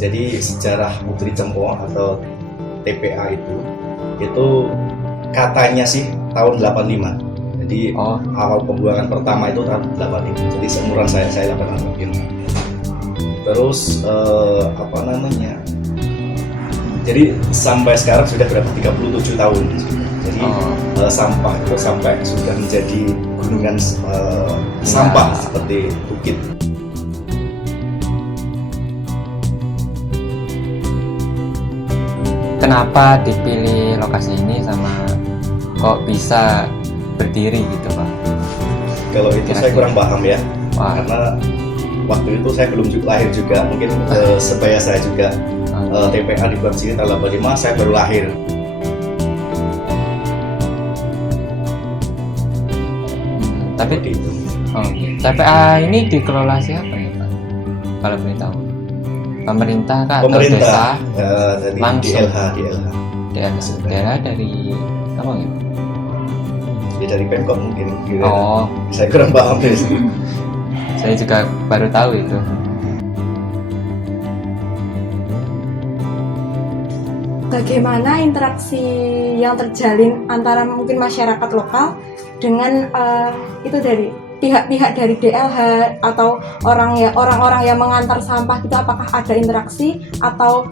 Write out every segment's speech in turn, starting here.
Jadi sejarah Putri Cempo atau TPA itu katanya sih tahun 85. Jadi awal pembuangan pertama itu tahun 85. Jadi seumuran saya 85. Terus jadi sampai sekarang sudah berapa? 37 tahun. Jadi sampah itu sampai sudah menjadi gunungan sampah seperti bukit. Kenapa dipilih lokasi ini sama kok bisa berdiri gitu Pak? Kalau itu saya kurang paham ya. Karena waktu itu saya belum lahir juga, mungkin sebaya saya juga TPA dibuat sini tahun 85, saya baru lahir. Tapi itu. TPA ini dikelola siapa ya Pak? Kalau boleh tahu? Pemerintah kah? Pemerintah, atau desa? dari Langsung. DLH dari apa ya? Ya dari Pemkot mungkin. Saya kurang paham ya. Saya juga baru tahu itu. Bagaimana interaksi yang terjalin antara mungkin masyarakat lokal dengan itu dari pihak-pihak dari DLH atau orang-orang yang mengantar sampah itu, apakah ada interaksi atau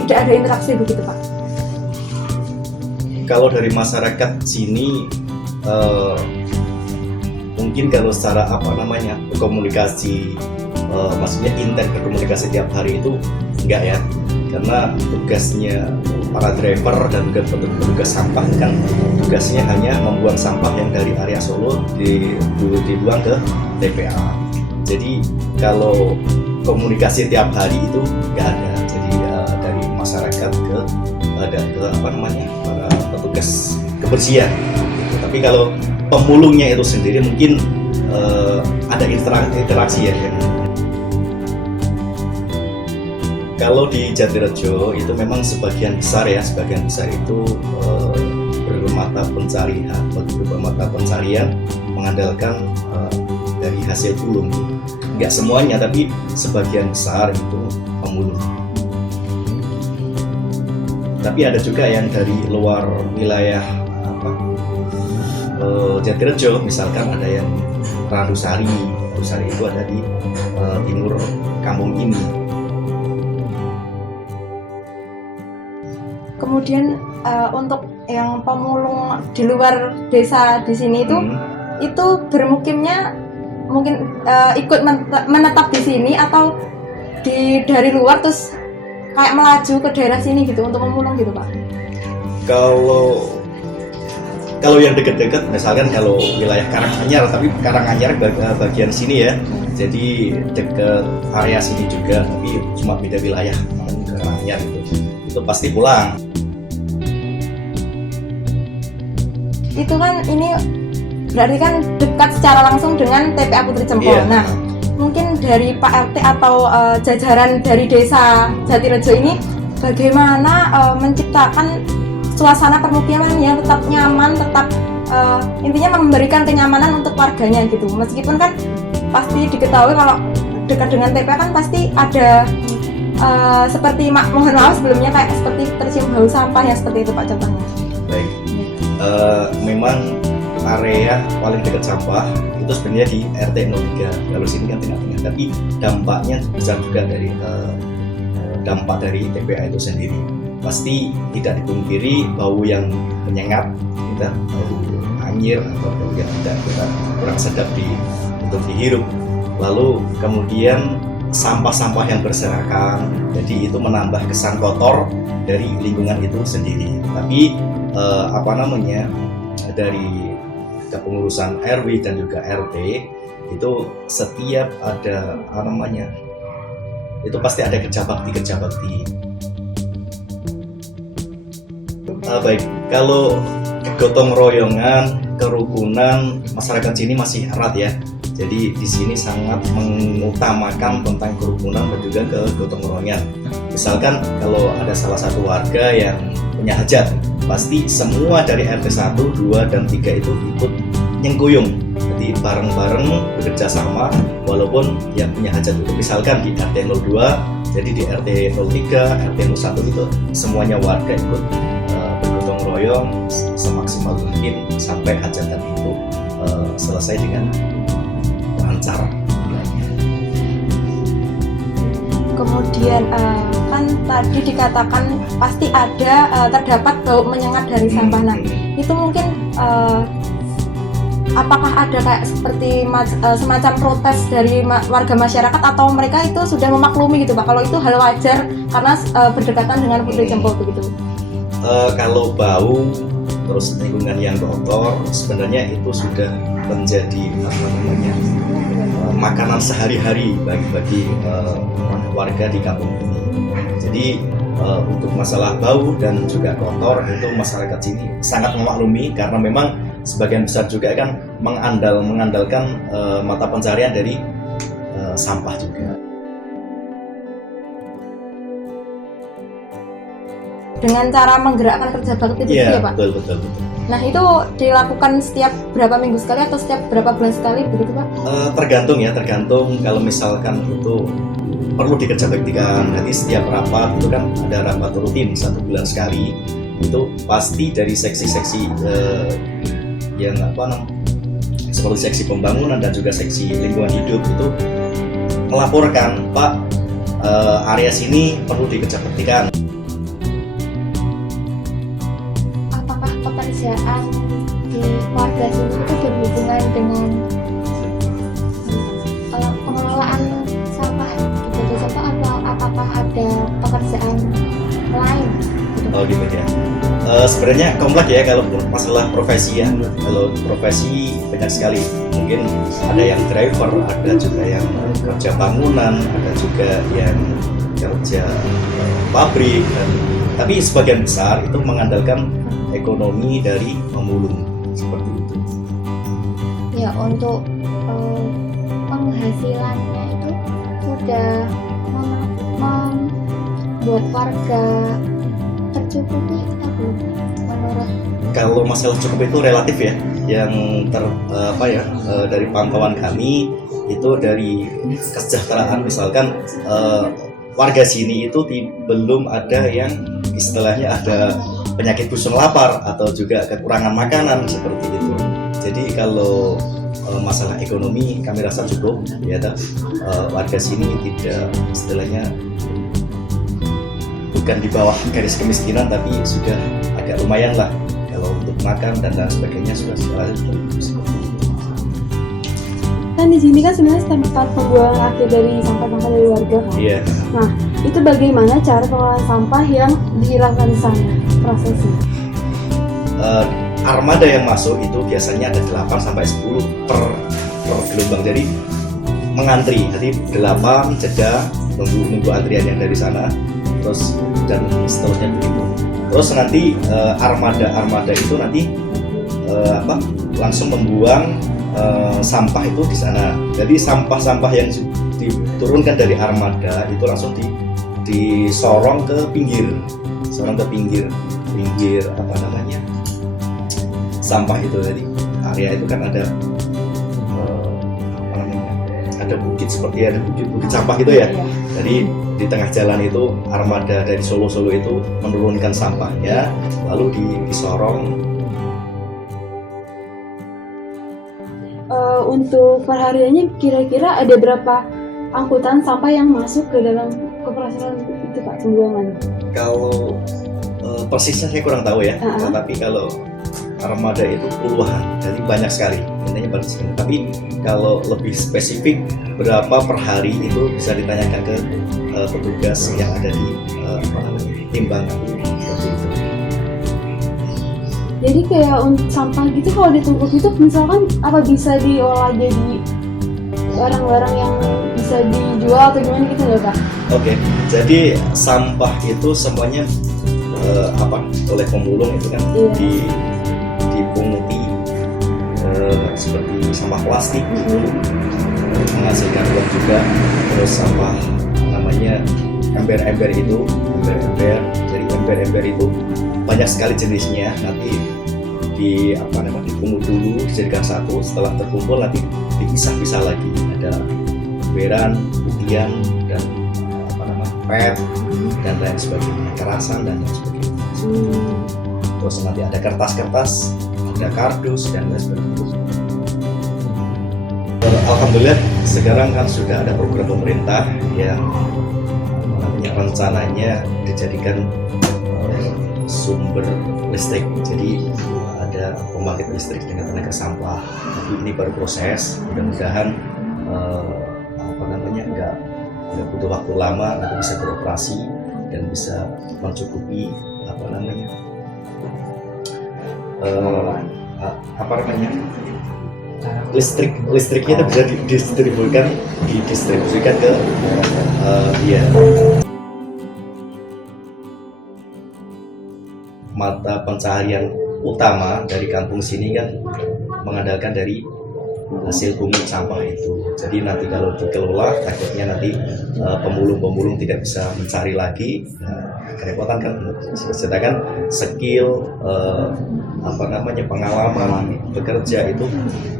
tidak ada interaksi begitu Pak? Kalau dari masyarakat sini mungkin kalau secara komunikasi, maksudnya intens berkomunikasi tiap hari itu enggak ya, karena tugasnya para driver dan juga petugas sampah kan tugasnya hanya membuang sampah yang dari area Solo dibuang ke TPA. Jadi kalau komunikasi tiap hari itu enggak ada. Jadi dari masyarakat ke para petugas kebersihan. Tapi kalau pemulungnya itu sendiri mungkin ada interaksi ya. Kalau di Jatirejo itu memang sebagian besar itu bermata pencarian mengandalkan dari hasil pulung. Nggak semuanya, tapi sebagian besar itu pemulung. Tapi ada juga yang dari luar wilayah Jatirejo, misalkan ada yang Randusari itu ada di timur kampung ini. Kemudian untuk yang pemulung di luar desa di sini itu bermukimnya mungkin ikut menetap di sini atau dari luar terus kayak melaju ke daerah sini gitu untuk memulung gitu Pak? Kalau yang dekat-dekat, misalkan kalau wilayah Karanganyar, tapi Karanganyar bagian sini ya, jadi dekat area sini juga, tapi cuma beda wilayah, Karanganyar itu pasti pulang. Itu kan ini berarti kan dekat secara langsung dengan TPA Putri Cempo. Iya. Nah, mungkin dari Pak RT atau jajaran dari desa Jatirejo ini bagaimana menciptakan suasana permukiman yang tetap nyaman, tetap intinya memberikan kenyamanan untuk warganya gitu. Meskipun kan pasti diketahui kalau dekat dengan TPA kan pasti ada seperti mohon maaf sebelumnya kayak seperti tercium bau sampah yang seperti itu Pak contohnya. Baik. Memang area paling dekat sampah itu sebenarnya di RT 03. Kalau sini kan tengah-tengah, tapi dampaknya besar juga dari dampak dari TPA itu sendiri. Pasti tidak dipungkiri bau yang menyengat, bau anyir atau bau yang tidak kurang sedap untuk dihirup. Lalu kemudian sampah-sampah yang berserakan, jadi itu menambah kesan kotor dari lingkungan itu sendiri. Tapi dari kepengurusan RW dan juga RT itu setiap ada itu pasti ada kerja bakti. Baik, kalau gotong royongan, kerukunan masyarakat sini masih erat ya. Jadi di sini sangat mengutamakan tentang kerukunan dan juga gotong royongan. Misalkan kalau ada salah satu warga yang punya hajat, pasti semua dari RT 1, 2, dan 3 itu ikut nyengkuyung. Jadi bareng-bareng bekerja sama, walaupun yang punya hajat itu misalkan di RT 02 Jadi di RT 03, RT 01 itu semuanya warga ikut bergotong royong semaksimal mungkin sampai hajatan itu selesai dengan lancar. Kemudian kan tadi dikatakan pasti ada terdapat bau menyengat dari sampah. Nah, itu mungkin apakah ada kayak seperti semacam protes dari warga masyarakat atau mereka itu sudah memaklumi gitu Pak? Kalau itu hal wajar karena berdekatan dengan Putri Jempol begitu. Kalau bau terus lingkungan yang kotor sebenarnya itu sudah menjadi makanan sehari-hari bagi warga di kampung ini. Jadi untuk masalah bau dan juga kotor itu masyarakat sini sangat memaklumi karena memang sebagian besar juga kan mengandalkan mata pencarian dari sampah juga. Dengan cara menggerakkan kerja bakti itu ya Pak? Betul. Nah itu dilakukan setiap berapa minggu sekali atau setiap berapa bulan sekali begitu Pak? Tergantung kalau misalkan itu perlu dikerjabaktikan. Nanti setiap rapat itu kan ada rapat rutin 1 bulan sekali. Itu pasti dari seksi-seksi yang seperti seksi pembangunan dan juga seksi lingkungan hidup itu melaporkan, Pak, area sini perlu dikerjabaktikan. Apakah pekerjaan di warga sini itu berhubungan dengan pengelolaan sampah gitu, atau apakah ada pekerjaan lain? Oh gitu ya. Sebenarnya kompleks ya kalau masalah profesi ya. Kalau profesi banyak sekali. Mungkin ada yang driver, ada juga yang kerja bangunan, ada juga yang kerja pabrik. Tapi sebagian besar itu mengandalkan ekonomi dari pemulung seperti itu. Ya untuk penghasilannya itu sudah membuat warga tercukupi atau belum menurut? Kalau masalah cukup itu relatif ya. Yang dari pantauan kami itu dari kesejahteraan misalkan warga sini itu belum ada yang istilahnya ada penyakit bosan lapar atau juga kekurangan makanan seperti itu. Jadi kalau masalah ekonomi kami rasa cukup ya, warga sini tidak istilahnya bukan di bawah garis kemiskinan tapi sudah agak lumayan lah kalau untuk makan dan lain sebagainya sudah cukup. Kan di sini kan sebenarnya tempat pembuangan akhir dari sampah-sampah dari warga kan. Iya. Nah, itu bagaimana cara pengelolaan sampah yang dilakukan di sana prosesnya? Armada yang masuk itu biasanya ada 8 sampai 10 per gelombang, jadi mengantri. Jadi 8 jeda nunggu antrian yang dari sana, terus dan seterusnya begitu. Terus nanti armada itu nanti langsung membuang sampah itu di sana. Jadi sampah-sampah yang diturunkan dari armada itu langsung disorong ke pinggir sampah itu. Jadi area itu kan ada ada bukit seperti ada bukit sampah gitu ya. Jadi di tengah jalan itu armada dari Solo itu menurunkan sampahnya lalu disorong. Untuk perhariannya kira-kira ada berapa angkutan sampah yang masuk ke dalam keberhasilan itu Pak pembuangan? Kalau persisnya saya kurang tahu ya, tapi kalau armada itu puluhan, jadi banyak sekali, intinya banyak sekali. Tapi kalau lebih spesifik berapa per hari itu bisa ditanyakan ke petugas yang ada di timbangan. Jadi kayak untuk sampah gitu kalau ditumpuk itu misalkan apa bisa diolah jadi barang-barang yang bisa dijual atau gimana gitu nggak Pak? Oke, jadi sampah itu semuanya oleh pemulung itu kan dipunguti seperti sampah plastik menghasilkan uang juga, terus sampah namanya ember-ember jadi ember-ember itu banyak sekali jenisnya, nanti dipungut dulu dijadikan satu, setelah terkumpul nanti dipisah-pisah lagi, ada emberan, putihan dan pet dan lain sebagainya, kerasan dan lain sebagainya. Terus nanti ada kertas-kertas, ada kardus dan lain sebagainya. Alhamdulillah sekarang kan sudah ada program pemerintah yang rencananya dijadikan sumber listrik. Jadi ada pembangkit listrik dengan tenaga sampah. Tapi ini baru proses. Mudah-mudahan nggak butuh waktu lama nanti bisa beroperasi dan bisa mencukupi listriknya itu bisa didistribusikan ke mata pencaharian utama dari kampung sini kan mengandalkan dari hasil pungut sampah itu. Jadi nanti kalau dikelola takutnya nanti pemulung-pemulung tidak bisa mencari lagi, kerepotan kan. Sedangkan skill pengalaman bekerja itu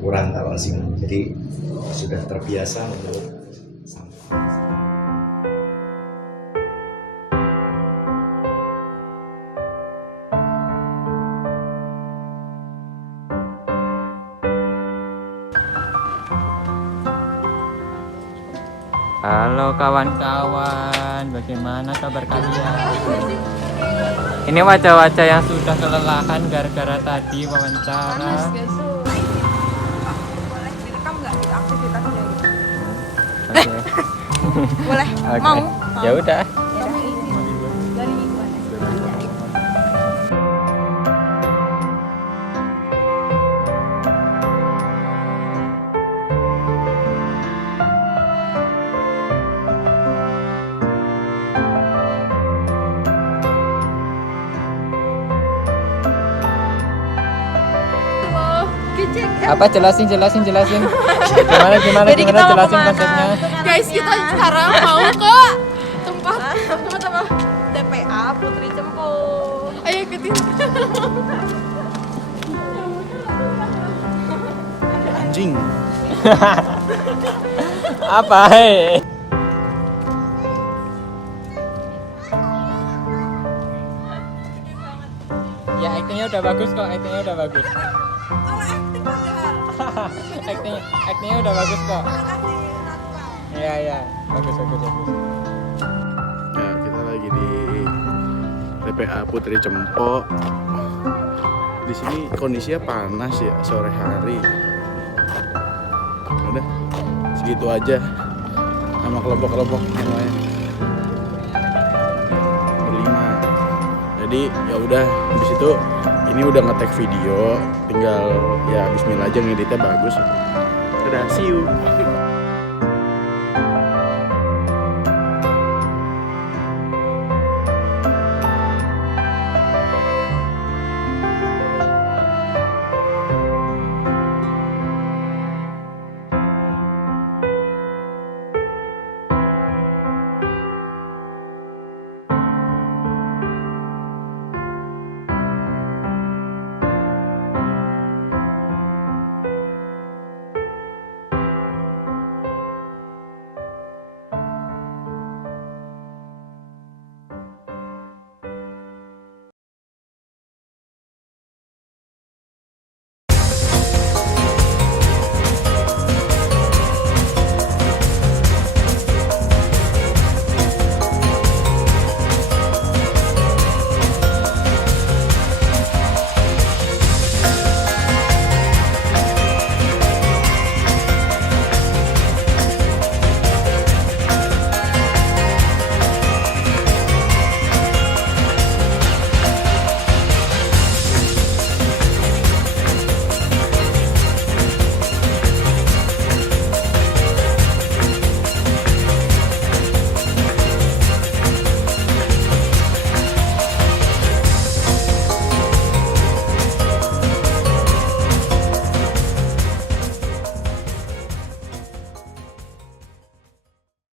kurang kalau sini. Jadi sudah terbiasa menurut sampah. Halo kawan-kawan, bagaimana kabar kalian? Ini wajah-wajah yang sudah kelelahan gara-gara tadi wawancara. Boleh direkam nggak gitu aktivitasnya? Oke. Boleh. Oke. Mau? Ya udah. Dari mana? Apa jelasin. Gimana Jadi kita mau jelasin kemana? konsepnya. Guys, kita sekarang mau ke tempat TPA Putri Cempo. ayo ikutin. Anjing. Apa? Ya actingnya udah bagus kok, actingnya udah bagus kok. Iya, bagus. Nah, kita lagi di TPA Putri Cempo. Di sini kondisinya panas ya, sore hari. Udah, segitu aja sama kelompok-kelompok yang lain. Berlima. Jadi ya udah, habis itu ini udah nge-tag video, tinggal ya bismillah aja ngeditnya bagus. Udah, see you.